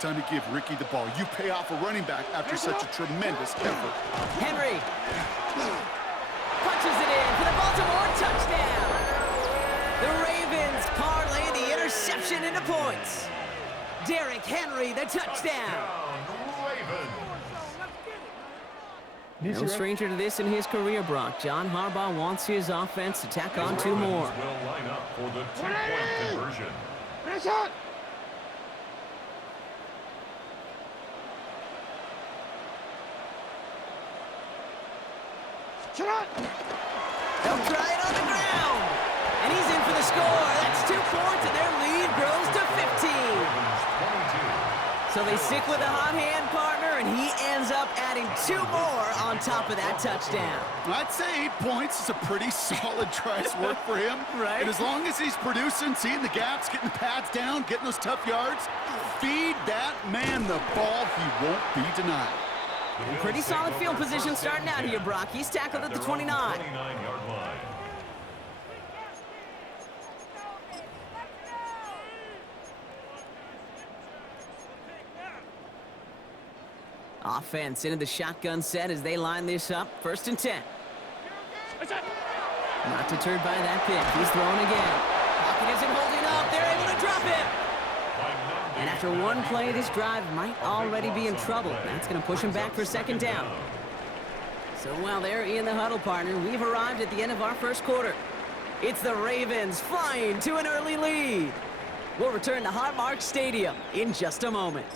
Time to give Ricky the ball. You pay off a running back after such a tremendous effort. Henry punches it in for the Baltimore touchdown. The Ravens parlay the interception into points. Derrick Henry, the touchdown. No stranger to this in his career, Brock. John Harbaugh wants his offense to tack on 2 more. Will line up for the 2-point conversion. They'll try it on the ground. And he's in for the score. That's 2 points, and their lead grows to 15. So they stick with a hot hand partner, and he ends up adding 2 more on top of that touchdown. I'd say 8 points is a pretty solid try's work for him. Right. And as long as he's producing, seeing the gaps, getting the pads down, getting those tough yards, feed that man the ball. He won't be denied. Pretty solid field position starting out here, Brock. He's tackled at the 29. 29-yard line. Offense into the shotgun set as they line this up. 1st and 10. Not deterred by that pick. He's throwing again. Pocket isn't holding up. They're able to drop him. And after 1 play, this drive might already be in trouble. That's going to push him back for 2nd down. So while they're in the huddle, partner, we've arrived at the end of our 1st quarter. It's the Ravens flying to an early lead. We'll return to Highmark Stadium in just a moment.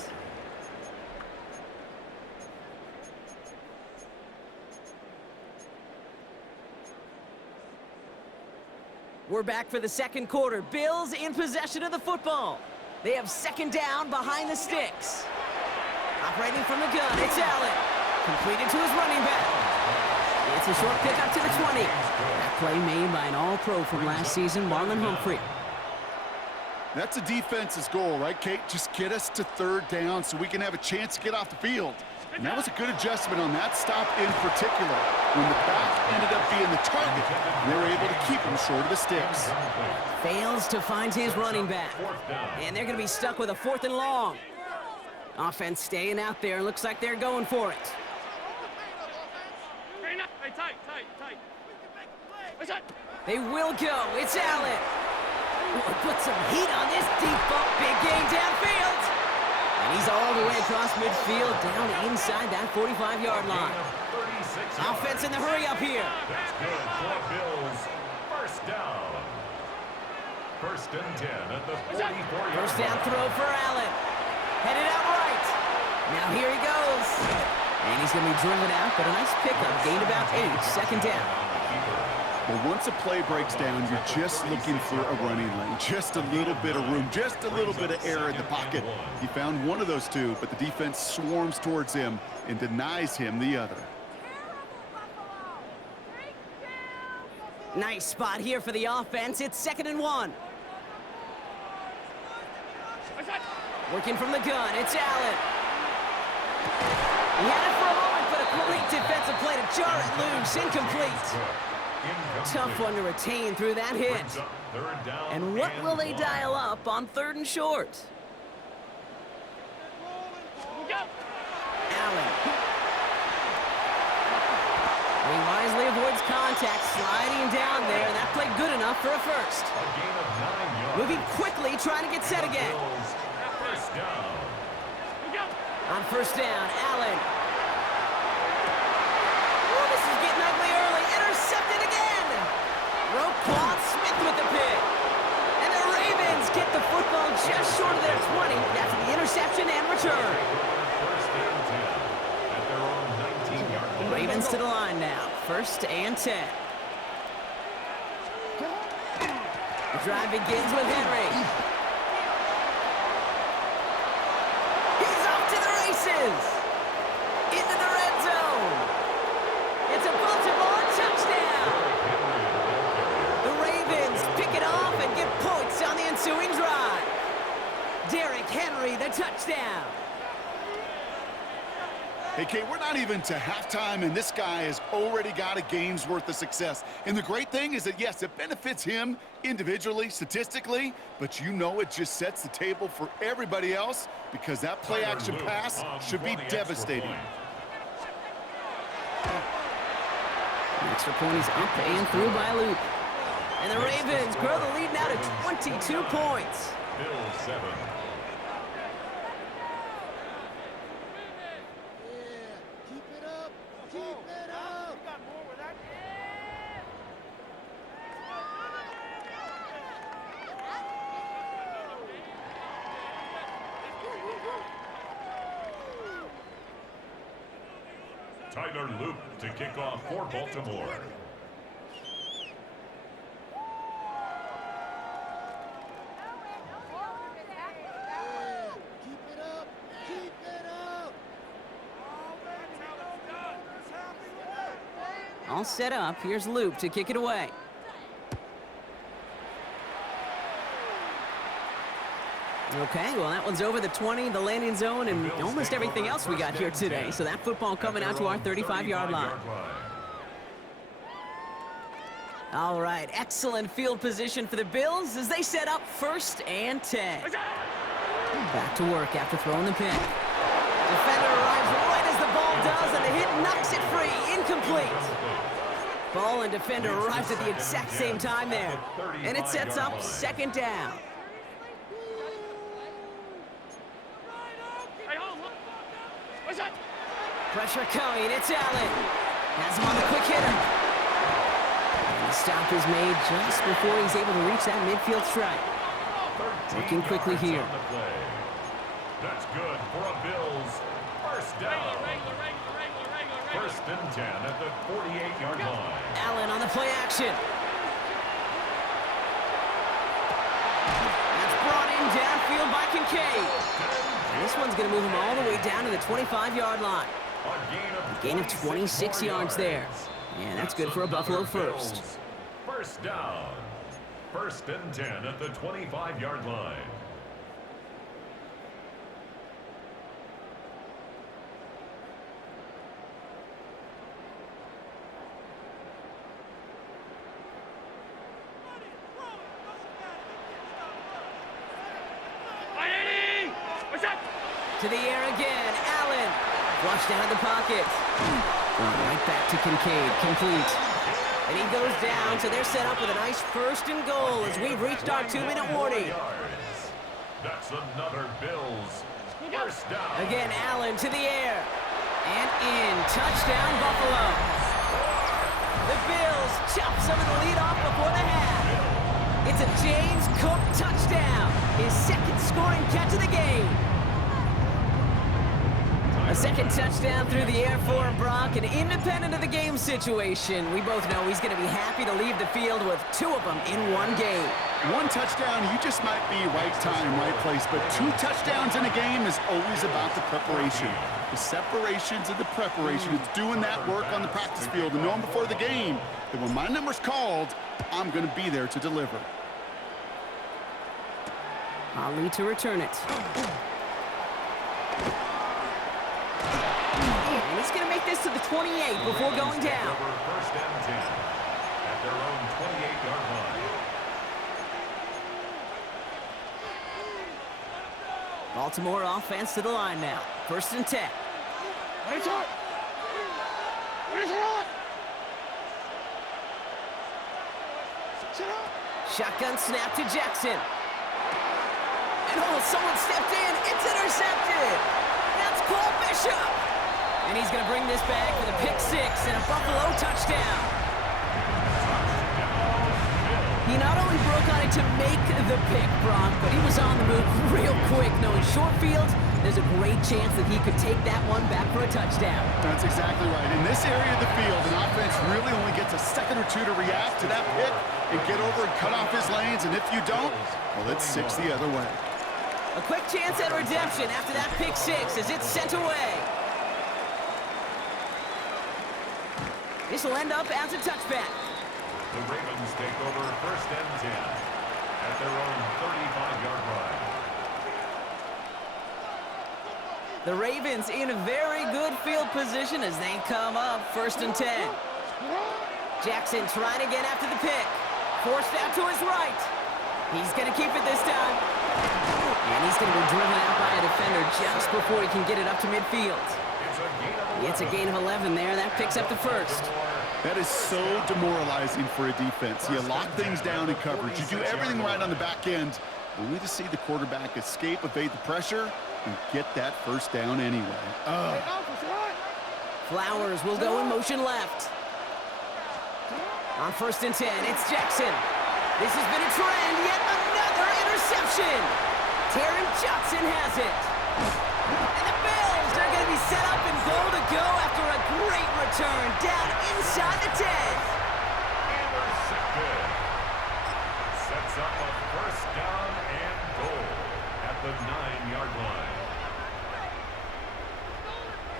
We're back for the 2nd quarter. Bills in possession of the football. They have 2nd down behind the sticks. Operating from the gun, it's Allen. Completed to his running back. It's a short pick up to the 20. That play made by an all-pro from last season, Marlon Humphrey. That's a defense's goal, right, Kate? Just get us to 3rd down so we can have a chance to get off the field. And that was a good adjustment on that stop in particular. When the back ended up being the target, they were able to keep him short of the sticks. Fails to find his running back. And they're going to be stuck with a 4th and long. Offense staying out there. Looks like they're going for it. They will go. It's Allen. Put some heat on this deep bump. Big gain downfield. And he's all the way across midfield, down inside that 45-yard line. Offense in the hurry up here. That's good for Bills. 1st down. 1st and 10 at the 44-yard 1st down throw for Allen. Headed out right. Now here he goes. And he's going to be driven out, but a nice pickup. Gained about 8. 2nd down. But once a play breaks down, you're just looking for a running lane. Just a little bit of room, just a little bit of air in the pocket. He found one of those 2, but the defense swarms towards him and denies him the other. Nice spot here for the offense. It's 2nd and 1. Working from the gun, it's Allen. He had it for a moment, but a great defensive play to jar it loose. Incomplete. Tough one to retain through that hit. And what will they dial up on 3rd and short? Allen. He wisely avoids contact, sliding down there, and that played good enough for a 1st. Moving quickly, trying to get set again. On 1st down, Allen. Oh, this is getting ugly early. Intercepted again. Roquan Smith with the pick. And the Ravens get the football just short of their 20 after the interception and return. Ravens to the line now. 1st and 10. The drive begins with Henry. He's off to the races. Into the red zone. It's a Baltimore touchdown. The Ravens pick it off and get points on the ensuing drive. Derrick Henry, the touchdown. Hey, Kate, we're not even to halftime, and this guy has already got a game's worth of success. And the great thing is that, yes, it benefits him individually, statistically, but you know it just sets the table for everybody else because that play-action pass should be devastating. The extra point is up and through by Luke. And the Ravens grow the lead now to 22 points. Bills 7. Tyler Luke to kick off for Baltimore. All set up. Here's Luke to kick it away. Okay, well, that one's over the 20, the landing zone, and almost everything else we got here today. So that football coming out to our 35-yard line. All right, excellent field position for the Bills as they set up 1st and 10. Back to work after throwing the pick. Defender arrives right as the ball does, and the hit knocks it free. Incomplete. Ball and defender arrives at the exact same time there. And it sets up 2nd down. Pressure coming, it's Allen. Has him on the quick hitter. And the stop is made just before he's able to reach that midfield strike. Working quickly here. That's good for a Bills 1st down. 1st and 10 at the 48-yard line. Allen on the play action. That's brought in downfield by Kincaid. And this one's going to move him all the way down to the 25-yard line. A gain of 26 yards there. Yeah, that's good for a Buffalo first. 1st down. 1st and 10 at the 25-yard line. To the air again, Allen. Flushed out of the pocket. Right back to Kincaid, complete. And he goes down, so they're set up with a nice 1st and goal as we've reached our 2-minute warning. That's another Bills 1st down. Again, Allen to the air. And in. Touchdown, Buffalo. The Bills chop some of the lead off before the half. It's a James Cook touchdown. His 2nd scoring catch of the game. A 2nd touchdown through the air for Brock, and independent of the game situation, we both know he's going to be happy to leave the field with 2 of them in one game. 1 touchdown, you just might be right time, right place, but 2 touchdowns in a game is always about the preparation. The separations and the preparation. It's doing that work on the practice field and knowing before the game that when my number's called, I'm going to be there to deliver. Ali to return it. And he's going to make this to the 28 before going down. 1st and 10 at their own 28-yard line. Baltimore offense to the line now. 1st and 10. Shotgun snap to Jackson. And someone stepped in. It's intercepted. That's Cole Bishop. And he's going to bring this back for the pick 6 and a Buffalo touchdown. He not only broke on it to make the pick, Brock, but he was on the move real quick. Knowing short field, there's a great chance that he could take that one back for a touchdown. That's exactly right. In this area of the field, an offense really only gets a second or 2 to react to that pick and get over and cut off his lanes. And if you don't, well, it's 6 the other way. A quick chance at redemption after that pick 6 as it's sent away. This will end up as a touchback. The Ravens take over 1st and 10 at their own 35-yard line. The Ravens in a very good field position as they come up 1st and 10. Jackson trying to get after the pick. Forced out to his right. He's going to keep it this time. And he's going to be driven out by a defender just before he can get it up to midfield. It's a gain of 11 there. That picks up the first. That is so demoralizing for a defense. You lock things down in coverage. You do everything right on the back end, only to see the quarterback escape, evade the pressure, and get that first down anyway. Flowers will go in motion left. On 1st and 10, it's Jackson. This has been a trend, yet another interception. Taron Johnson has it. And the Bills are going to be set up and goal to go after a great return down inside the 10. Intercepted. Sets up a first down and goal at the 9-yard line.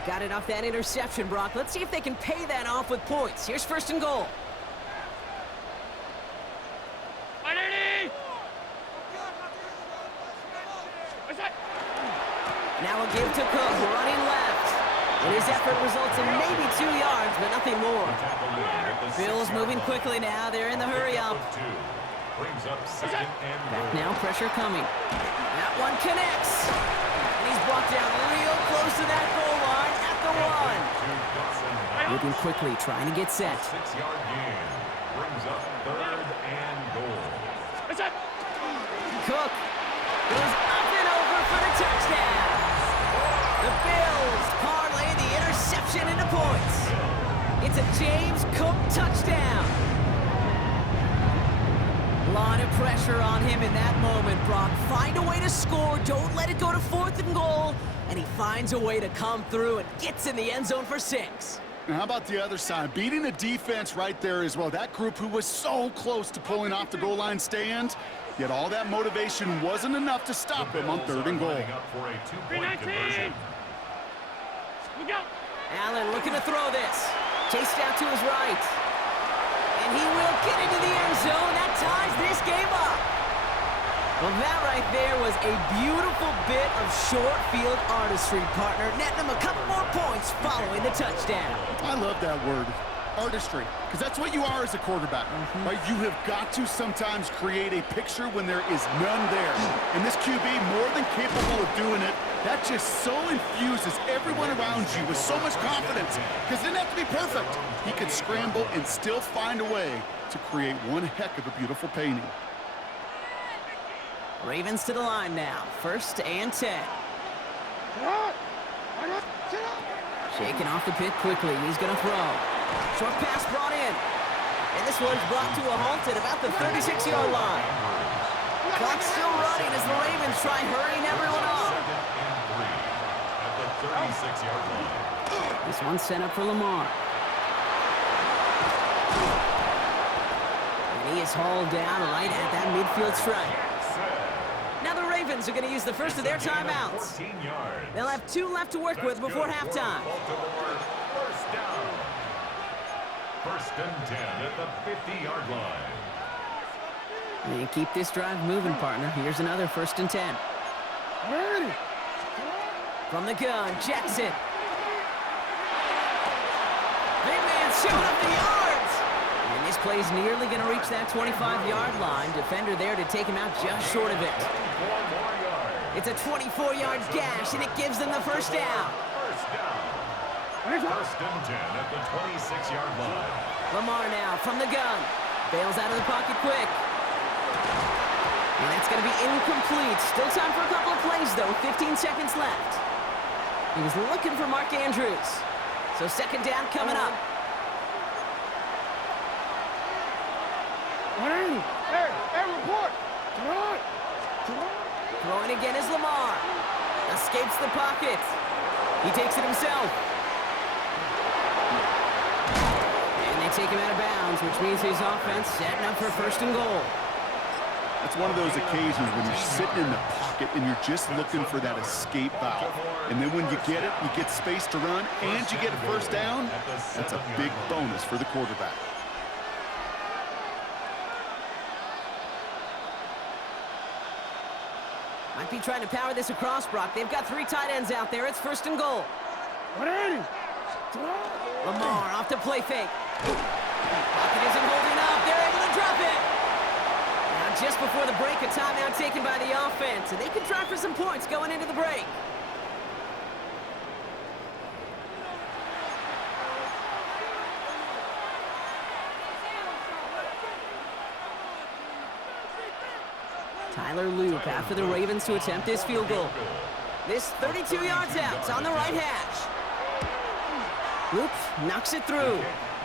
Got it off that interception, Brock. Let's see if they can pay that off with points. Here's 1st and goal. Now a give to Cook, running left. And his effort results in maybe 2 yards, but nothing more. Bills moving quickly now. They're in the hurry up. Back now, pressure coming. That one connects. And he's brought down real close to that goal line at the 1. Moving quickly, trying to get set. 6-yard gain brings up 3rd and goal. Cook goes up and over for the touchdown. The Bills parlay the interception into points. It's a James Cook touchdown. A lot of pressure on him in that moment, Brock. Find a way to score. Don't let it go to 4th and goal. And he finds a way to come through and gets in the end zone for 6. Now, how about the other side? Beating the defense right there as well. That group who was so close to pulling off the goal line stand, yet all that motivation wasn't enough to stop him on 3rd and goal. Allen looking to throw this. Chased out to his right. And he will get into the end zone. That ties this game up. Well, that right there was a beautiful bit of short field artistry, partner. Netting him a couple more points following the touchdown. I love that word, artistry, because that's what you are as a quarterback, right? You have got to sometimes create a picture when there is none there. And this QB, more than capable of doing it, that just so infuses everyone around you with so much confidence, because it didn't have to be perfect. He could scramble and still find a way to create one heck of a beautiful painting. Ravens to the line now. 1st and 10. Shaking off the pit quickly. He's going to throw. Short pass brought in. And this one's brought to a halt at about the 36-yard line. Clock's still running as the Ravens try hurrying everyone off. At the 36-yard line. This one's sent up for Lamar. And he is hauled down right at that midfield stripe. Now the Ravens are going to use the first of their timeouts. They'll have 2 left to work with before halftime. First down. 1st and 10 at the 50-yard line. And keep this drive moving, partner. Here's another 1st and 10. From the gun, Jackson. Big man showing up the yards. And this play's nearly going to reach that 25-yard line. Defender there to take him out just short of it. It's a 24-yard gash, and it gives them the first down. First down. 1st and 10 at the 26-yard line. Lamar now from the gun. Bails out of the pocket quick. And that's going to be incomplete. Still time for a couple of plays, though. 15 seconds left. He was looking for Mark Andrews. So 2nd down coming up. Report. Throwing again is Lamar. Escapes the pocket. He takes it himself. And they take him out of bounds, which means his offense setting up for 1st and goal. That's one of those occasions when you're sitting in the pocket and you're just looking for that escape valve. And then when you get it, you get space to run, and you get a 1st down. That's a big bonus for the quarterback. Might be trying to power this across, Brock. They've got 3 tight ends out there. It's 1st and goal. Lamar off to play fake. Pocket isn't holding up. They're able to drop it. Now just before the break, a timeout taken by the offense. And they can try for some points going into the break. Tyler Loop after the Ravens to attempt this field goal. This 32 yards out. It's on the right hash. Loop knocks it through.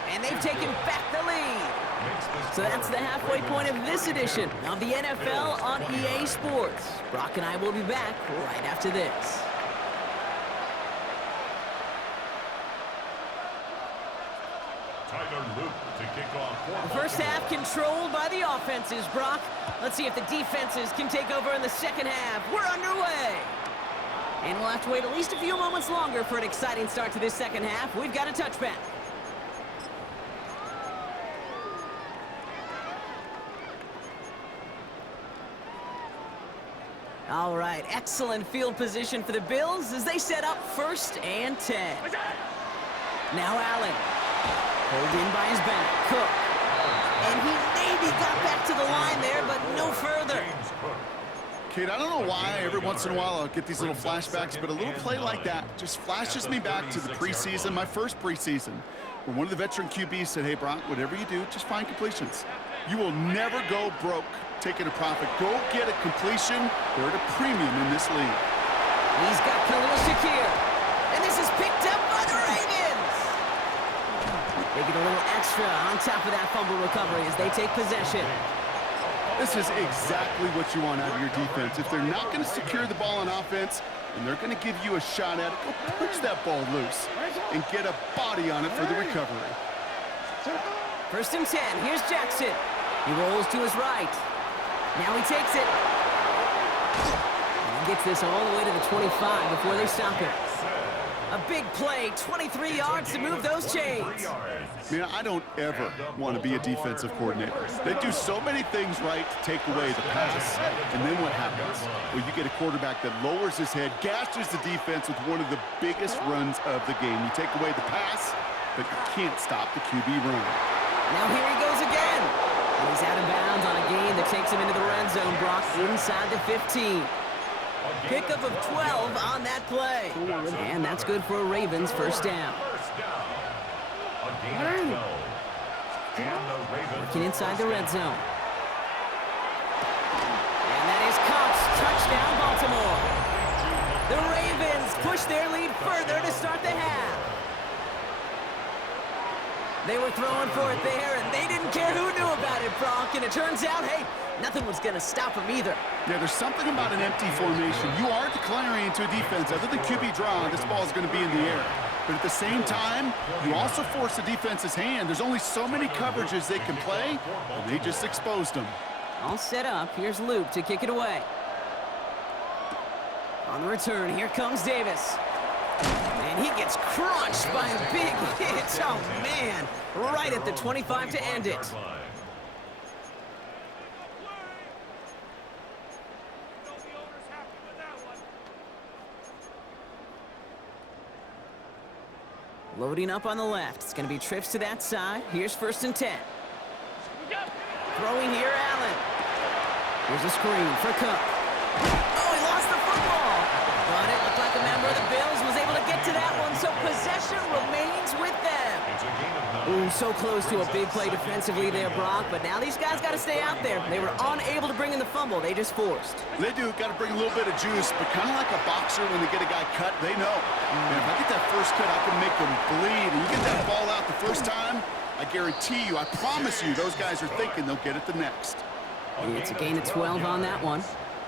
And they've taken back the lead. So that's the halfway point of this edition of the NFL on EA Sports. Brock and I will be back right after this. Tyler Loop to kick off. The first half controlled by the offenses, Brock. Let's see if the defenses can take over in the second half. We're underway. And we'll have to wait at least a few moments longer for an exciting start to this second half. We've got a touchback. All right, excellent field position for the Bills as they set up 1st and 10. Now Allen. Pulled in by his back. Cook. And he maybe got back to the line there, but no further. Kate, I don't know why every once in a while I'll get these little flashbacks, but a little play like that just flashes me back to the preseason, my first preseason, where one of the veteran QBs said, hey, Brock, whatever you do, just find completions. You will never go broke taking a profit. Go get a completion. They're at a premium in this league. He's got Khalil Shakir. And this is picked up by the Ravens. They get a little extra on top of that fumble recovery as they take possession. This is exactly what you want out of your defense. If they're not going to secure the ball on offense and they're going to give you a shot at it, go punch that ball loose and get a body on it for the recovery. 1st and 10. Here's Jackson. He rolls to his right. Now he takes it. And he gets this all the way to the 25 before they stop it. A big play, 23 yards to move those chains. Man, I don't ever want to be a defensive coordinator. They do so many things right to take away the pass. And then what happens? Well, you get a quarterback that lowers his head, gashes the defense with one of the biggest runs of the game. You take away the pass, but you can't stop the QB run. Now here he goes again. And he's out of bounds on a gain that takes him into the red zone, Brock, inside the 15. Pickup of 12 on that play. And that's good for a Ravens 1st down. Working inside the red zone. And that is caught. Touchdown, Baltimore. The Ravens push their lead further to start the half. They were throwing for it there, and they didn't care who knew about it, Brock. And it turns out, hey, nothing was going to stop them either. Yeah, there's something about an empty formation. You are declaring into a defense. Other than QB draw, this ball is going to be in the air. But at the same time, you also force the defense's hand. There's only so many coverages they can play, and they just exposed them. All set up. Here's Luke to kick it away. On the return, here comes Davis. And he gets crunched by a big hit. Oh, man. Right at the 25 to end it. Loading up on the left. It's going to be trips to that side. Here's 1st and 10. Throwing here, Allen. Here's a screen for Cook. Oh, he lost the football. But it looked like a member of the Bills was able to get to that one, so possession remains with them. Ooh, so close to a big play defensively there, Brock, but now these guys got to stay out there. They were unable to bring in the fumble. They just forced. They do. Got to bring a little bit of juice, but kind of like a boxer when they get a guy cut, they know. Man, if I get that first cut, I can make them bleed. And you get that ball out the first time, I guarantee you, I promise you, those guys are thinking they'll get it the next. And it's a gain of 12 on that one.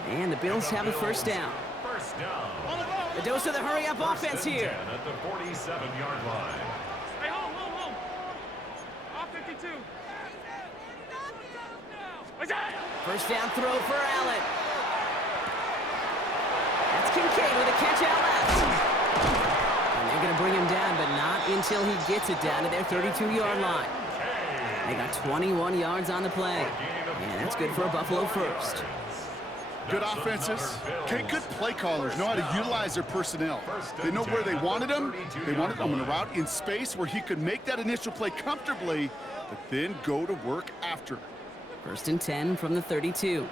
And the Bills have a 1st down. The dose of the hurry-up offense here. At the 47-yard line. Hey, home. Off 52. 1st down throw for Allen. That's Kincaid with a catch out left. And they're going to bring him down, but not until he gets it down to their 32-yard line. They got 21 yards on the play. And that's good for a Buffalo 1st. Good offenses. Okay, good play callers know how to utilize their personnel. They know where they wanted him. They wanted him on a route in space where he could make that initial play comfortably, but then go to work after. 1st and 10 from the 32.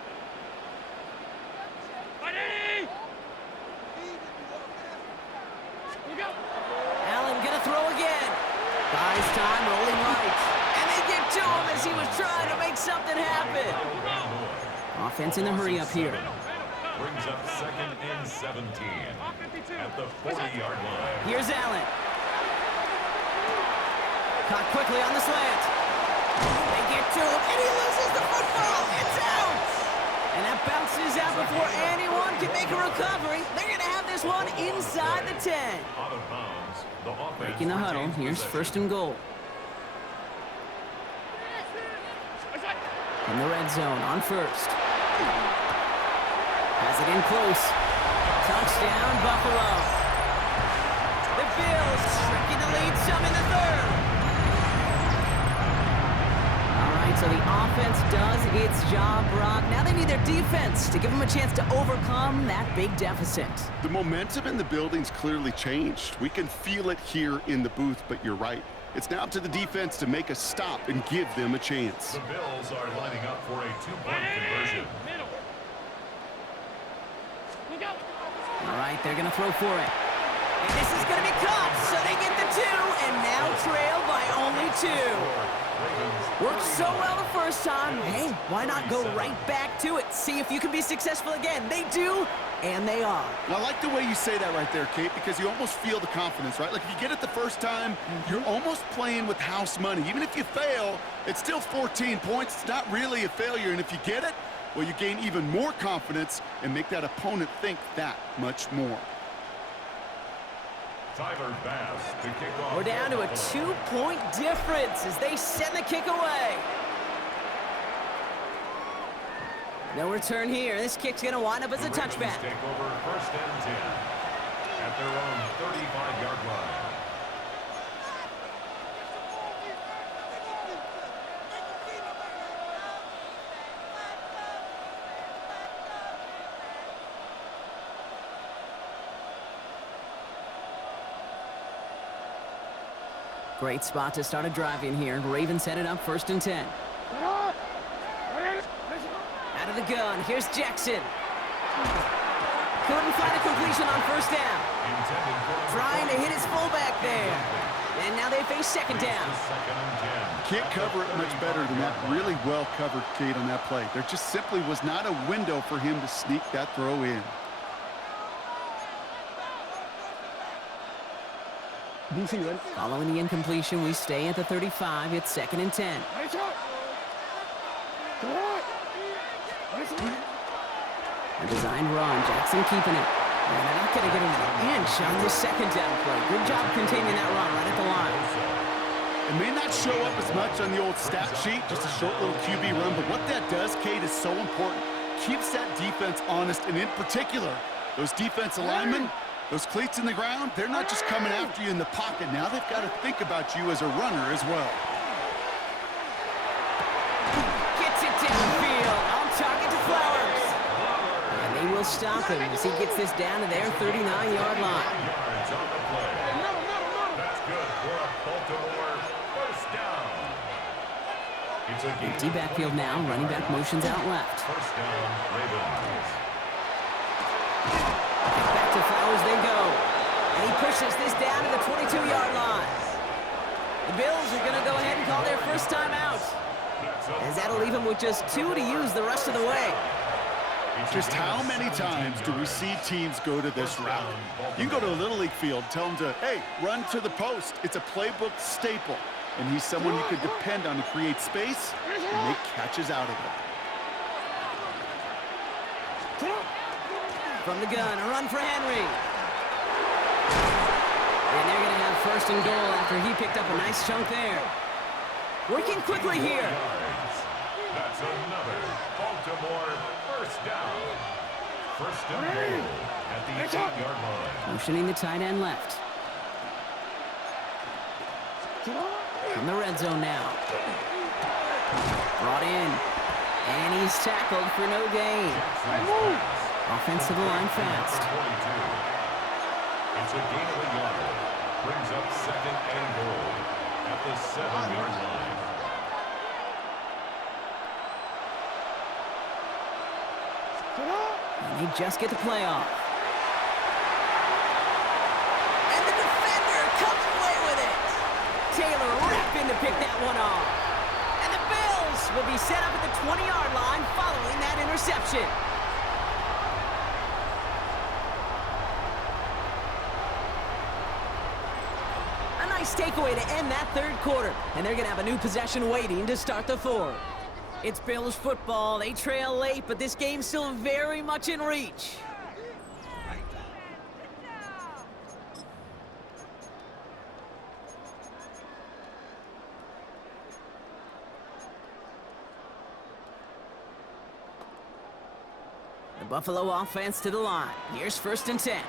Allen gonna throw again. Buys time, rolling right. And they get to him as he was trying to make something happen. Offense in the hurry up here. Brings up 2nd and 17 at the 40-yard line. Here's Allen. Caught quickly on the slant. They get to him, and he loses the football. It's out. And that bounces out before anyone can make a recovery. They're going to have this one inside the 10. Out of bounds. The offense Breaking the huddle. retains Here's possession. 1st and goal. In the red zone on 1st. Has it in close. Touchdown, Buffalo. The Bills shrinking the lead some in the 3rd. All right, so the offense does its job, Brock. Now they need their defense to give them a chance to overcome that big deficit. The momentum in the building's clearly changed. We can feel it here in the booth, but you're right. It's now up to the defense to make a stop and give them a chance. The Bills are lining up for a two-point conversion. All right, they're going to throw for it. And this is going to be caught, so they get the 2, and now trail by only 2. Worked so well the first time. Hey, why not go right back to it? See if you can be successful again. They do, and they are. And I like the way you say that right there, Kate, because you almost feel the confidence, right? Like if you get it the first time, you're almost playing with house money. Even if you fail, it's still 14 points. It's not really a failure, and if you get it, well, you gain even more confidence and make that opponent think that much more. Tyler Bass to kick off. We're down to a 2-point difference as they send the kick away. No return here. This kick's going to wind up as a touchback. Take over 1st and 10 at their own 35-yard line. Great spot to start a drive in here. Ravens set it up 1st and 10. Out of the gun, here's Jackson. Couldn't find a completion on 1st down. Trying to hit his fullback there. And now they face 2nd down. Can't cover it much better than that. Really well covered, Kate, on that play. There just simply was not a window for him to sneak that throw in. Following the incompletion, we stay at the 35. It's 2nd and 10. A designed run. Jackson keeping it. And they're not going to get an inch on this 2nd down play. Good job containing that run right at the line. It may not show up as much on the old stat sheet, just a short little QB run, but what that does, Kate, is so important. Keeps that defense honest, and in particular, those defensive linemen, those cleats in the ground, they're not just coming after you in the pocket. Now they've got to think about you as a runner as well. Gets it downfield. On target to Flowers. And they will stop him as he gets this down to their 39-yard line. That's good for a Baltimore 1st down. It's a Empty backfield now. Running back motions out left. 1st down, Ravens. Back to Flowers they go. And he pushes this down to the 22-yard line. The Bills are going to go ahead and call their 1st time out. As that'll leave him with just 2 to use the rest of the way. Just how many times do we see teams go to this route? You can go to a Little League field, tell them to, hey, run to the post. It's a playbook staple. And he's someone you could depend on to create space and make catches out of it. From the gun, a run for Henry. And they're going to have 1st and goal after he picked up a nice chunk there. Working quickly here. That's another Baltimore 1st down. 1st and goal at the 8-yard line. Motioning the tight end left. From the red zone now. Brought in. And he's tackled for no gain. Offensive line fast. It's a gain of a yard. Brings up second and goal at the 7-yard line. And they just get the play off. And the defender comes away with it. Taylor rapping to pick that one off. And the Bills will be set up at the 20-yard line following that interception. A nice takeaway to end that third quarter. And they're going to have a new possession waiting to start the fourth. It's Bills football. They trail late, but this game's still very much in reach. The Buffalo offense to the line. Here's 1st and 10.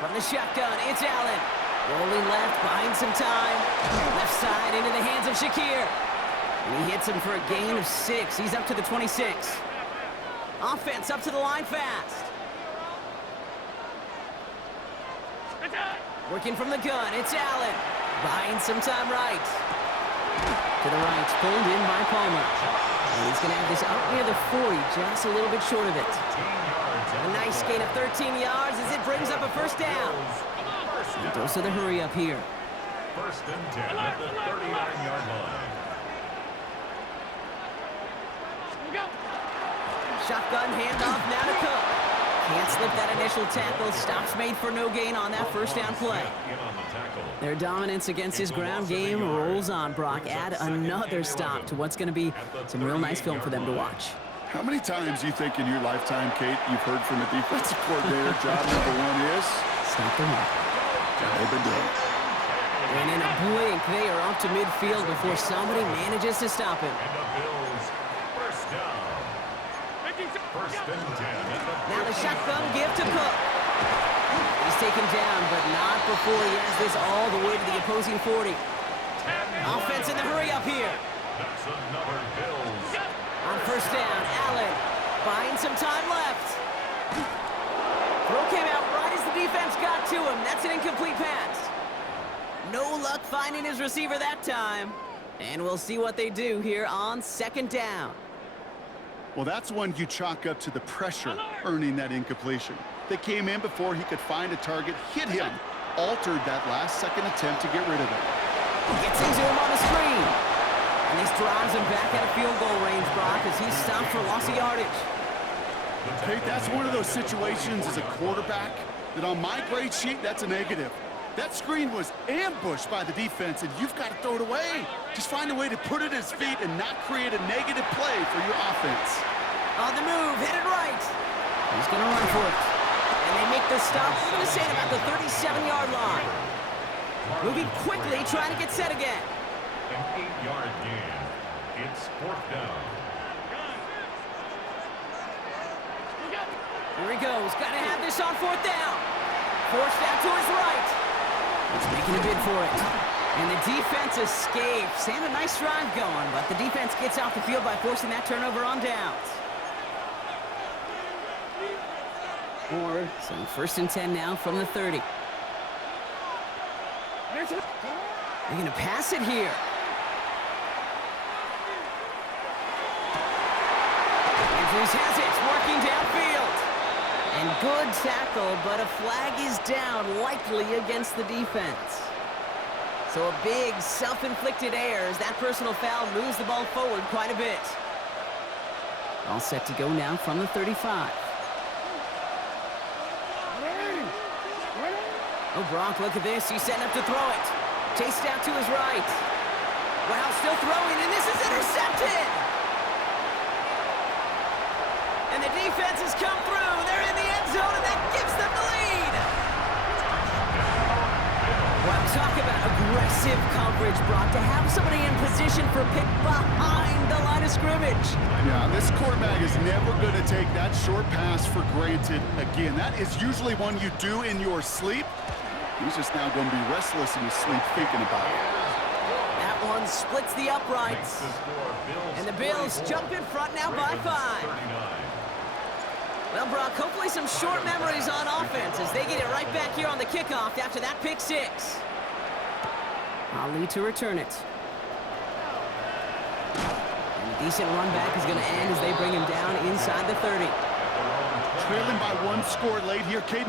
From the shotgun, it's Allen. Rolling left, buying some time. Left side into the hands of Shakir. And he hits him for a gain of 6. He's up to the 26. Offense up to the line fast. Working from the gun, it's Allen. Buying some time right. To the right, pulled in by Palmer. And he's going to have this up near the 40, just a little bit short of it. A nice gain of 13 yards as it brings up a 1st down. And goes to the hurry up here. 1st and 10 at the 39-yard line. Shotgun handoff now to Cook. Can't slip that initial tackle. Stops made for no gain on that 1st down play. Their dominance against his ground game rolls on, Brock. Add another stop to what's going to be some real nice film for them to watch. How many times do you think in your lifetime, Kate, you've heard from a defensive coordinator, job number 1 is? Stop the run. They've been doing it. And in a blink, they are up to midfield before somebody manages to stop him. And the Bills, 1st down. 1st and 10. Now the shotgun give to Cook. He's taken down, but not before he has this all the way to the opposing 40. Offense in the hurry up here. That's another Bills. On 1st down, Allen buying some time left. Throw came out right as the defense got to him. That's an incomplete pass. No luck finding his receiver that time. And we'll see what they do here on 2nd down. Well, that's one you chalk up to the pressure earning that incompletion. They came in before he could find a target, hit him, altered that last-second attempt to get rid of it. Gets into him on the screen. And this drives him back out of field goal range, Brock, as he's stopped for loss of yardage. Kate, that's one of those situations as a quarterback that on my grade sheet, that's a negative. That screen was ambushed by the defense, and you've got to throw it away. Just find a way to put it at his feet and not create a negative play for your offense. On the move, headed right. He's going to run for it. And they make the stop, we're going to say, about the 37-yard line. Moving quickly, trying to get set again. An 8-yard gain. It's 4th down. Here he goes. Got to have this on 4th down. Forced out to his right. He's making a bid for it. And the defense escapes. And a nice drive going, but the defense gets off the field by forcing that turnover on downs. So 1st and 10 now from the 30. They're going to pass it here. Andrews has it, working downfield. And good tackle, but a flag is down, likely against the defense. So a big self-inflicted error as that personal foul moves the ball forward quite a bit. All set to go now from the 35. Oh, Brock, look at this. He's setting up to throw it. Chased out to his right. Wow, still throwing, and this is intercepted! And the defense has come through. They're in the end zone, and that gives them the lead. Well, talk about aggressive coverage, Brock, to have somebody in position for pick behind the line of scrimmage. Yeah, this quarterback is never going to take that short pass for granted again. That is usually one you do in your sleep. He's just now going to be restless in his sleep thinking about it. That one splits the uprights. And the Bills jump in front now by 5. Well, Brock, hopefully some short memories on offense as they get it right back here on the kickoff after that pick 6. Ali to return it. And a decent run back is going to end as they bring him down inside the 30. Trailing by 1 score late here, Kate.